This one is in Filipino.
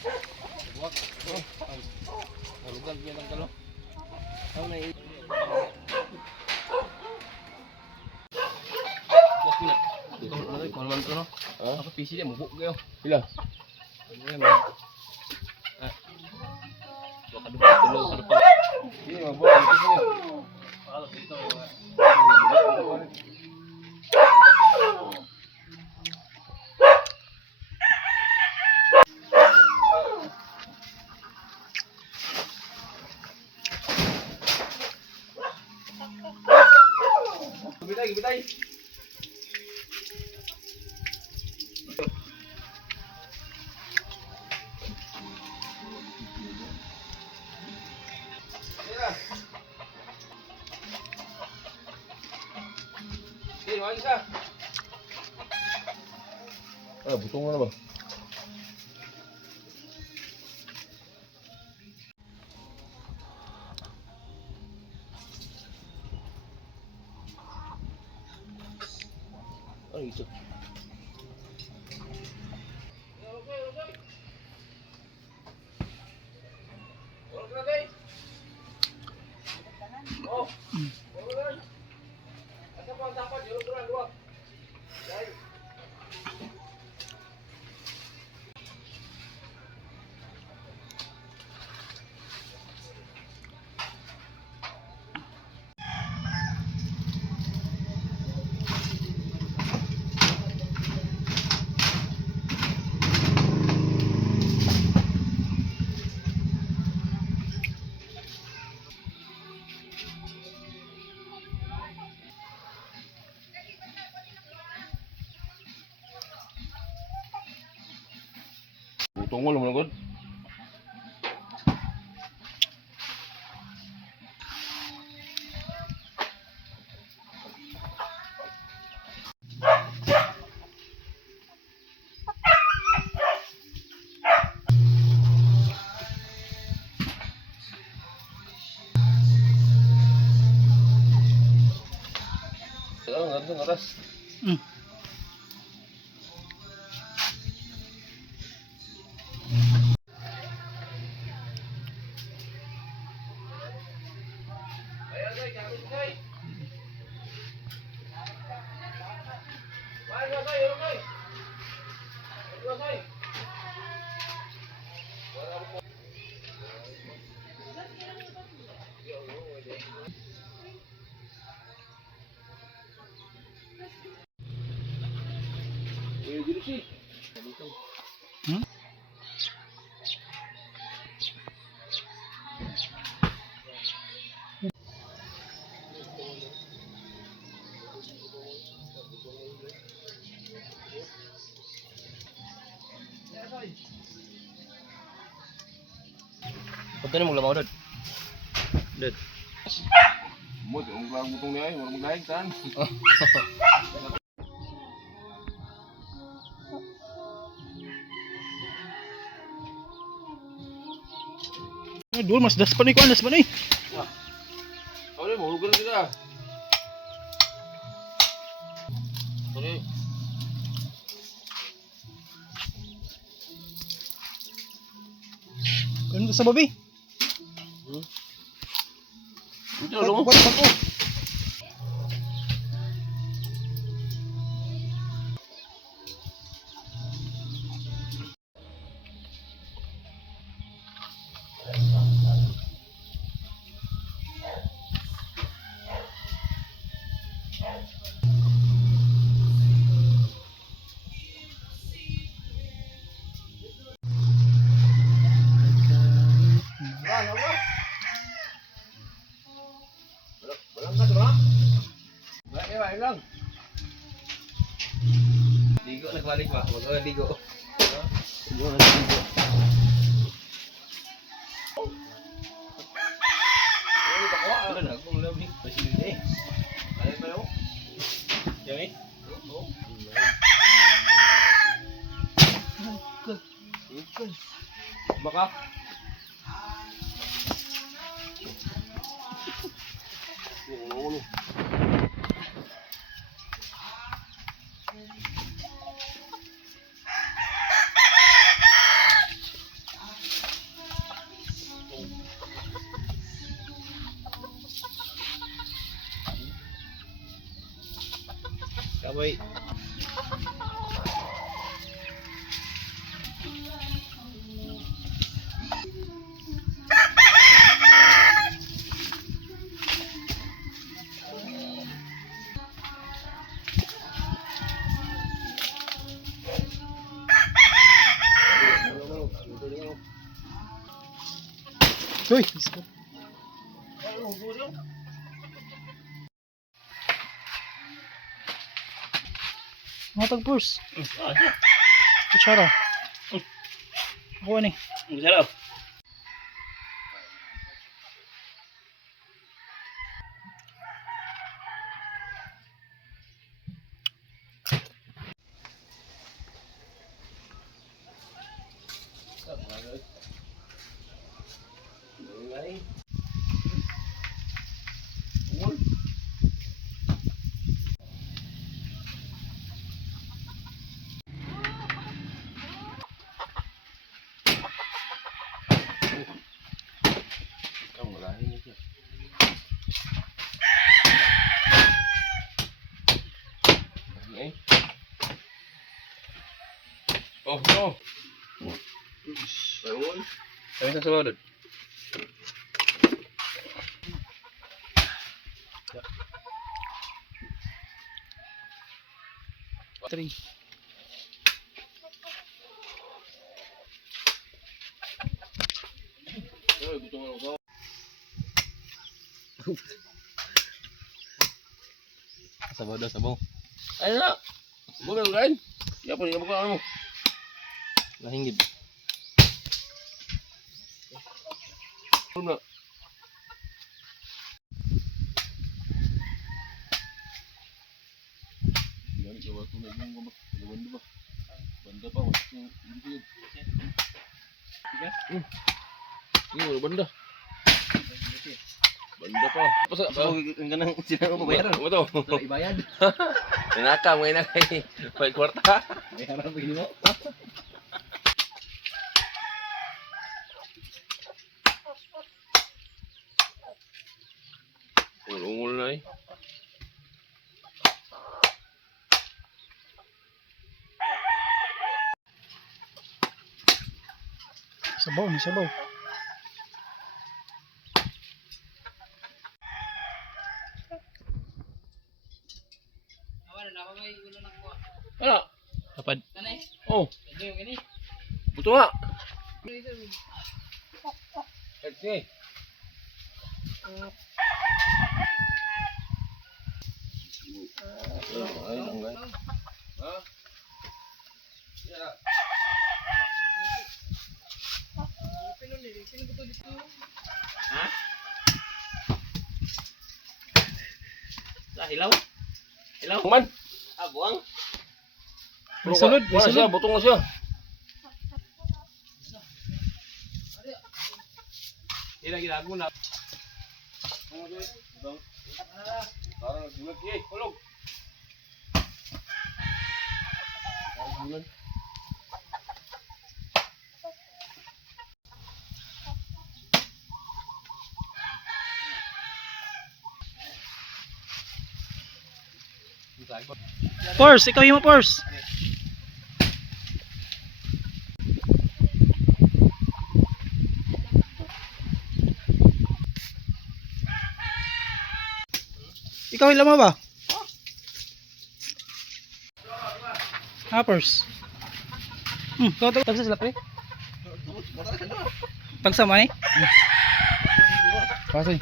Buwak. Harugag yan ang kalo. Ang nai. Buwak na. Ito ano ito man to no. Ako PC dia mabuk kayo. Pila. Ano yan. Buwak ka dulu ka depan. Ini mabuk itu. Kalau dito. Gibitay. Mari ka. Butong na ba? Ano ito? Tunggu lu menurut. Gantung atas. Punta ni mo Dad. Dad. Mo ang lang butong niya ay wala maglaing tan. Dul mas das pa ni ko anas ba ni? Sorry mo hugal kita. Sorry. Kan sa babi? Ito lo. Lang. Ligo nagbalik ba? Wag ligo. Ligo na ligo. Ay, bako ano na kung labi pasilide. Ay pa yo. Yami? Oo. Baka oh, Wait. Uy! Matag purse. Kutsara. Ako ni. Ang sarap. Oh no. Ayun. Ayun sa sumunod. Three. Ay, gusto mo ako. Sabaw daw, sabaw. Ay na. Bukan kan? Ya pun bukan kamu. Lahingid. Una. Yan coba tu nak yung banda ba? Banda pa waktu ini. Ini banda. Banda pa. Pasa ganang sila mo bayaran. Ano to? Ibayad. Nanaka mo ina kay may kwarta. Bayaran pag mo. Ungol na eh. Sabaw ni sabaw. Ano? Kapad. Oh. Buto nga. Okay. Hilaw? Hilaw? Man? Buang? May sulod, may Wala sulod. siya, butong na siya. Ilang ginago na. Parang nagbulag siya eh. Kulog. Parang bulag. Purse, ikaw yung purse. Ikaw ilan mo ba? Purse. Kau tagsa sila pre. Tagsa man eh. Kasi.